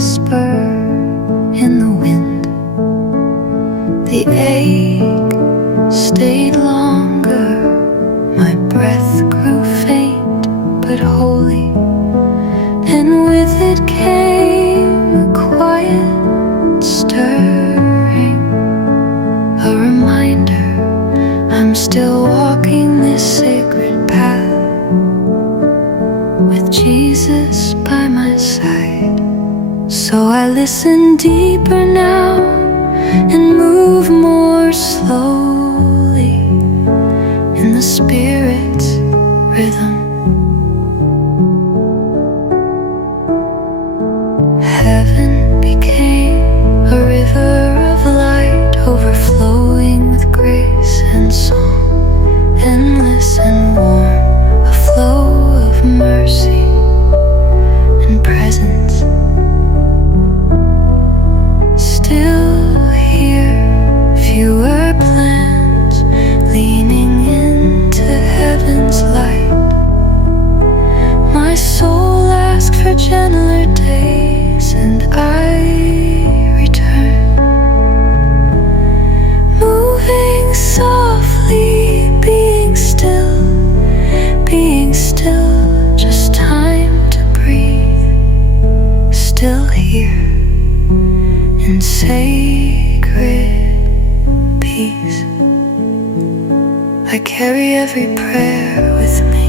whisper in the wind. The ache stayed longer, my breath grew faint but holy, and with it came a quiet stirring, a reminder I'm still walking this sacred path with Jesus by my side. So I listen deeper now and move more slowly in the Spirit's rhythm. Heaven became a river of light, overflowing with grace and song, endless and warm, a flow of mercy and presence. Still here, fewer plans, leaning into heaven's light. My soul asks for gentler days, and I return, moving softly, being still, just time to breathe. Still here in sacred peace. I carry every prayer with me,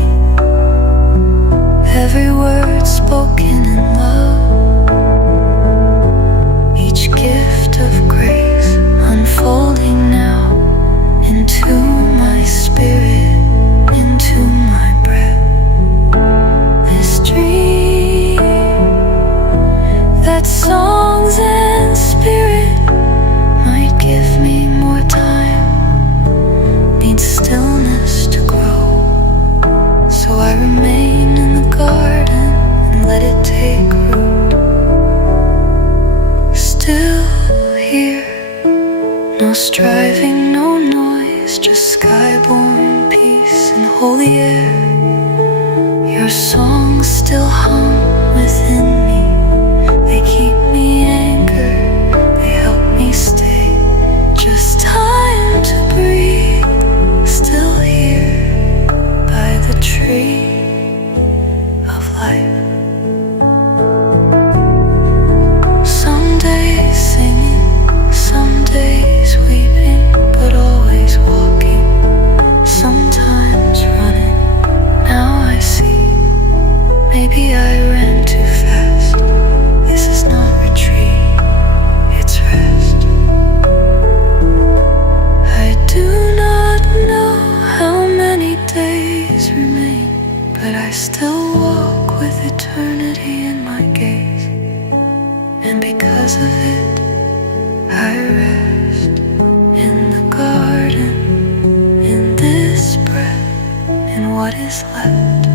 every word spoken in love, each gift of grace unfolding now into my spirit, into my breath. This dream that songs and spirit might give me more time, needs stillness to grow. So I remain in the garden and let it take root. Still here, no striving, no noise, just skyborn peace and holy air. Your songs still hum within me, they keep me anchored, they help me stay. Just time to breathe, still here by the tree of life. Some days singing, some days weeping, but always walking, sometimes running. Now I see, maybe I ran too fast. This is not retreat, it's rest. I do not know how many days remain, but I still walk with eternity in my gaze. And because of it, I rest in the garden, in this breath, in what is left.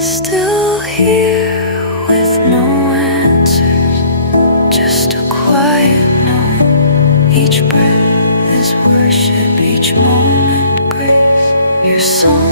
Still here with no answers, just a quiet knowing. Each breath is worship, each moment grace. Your song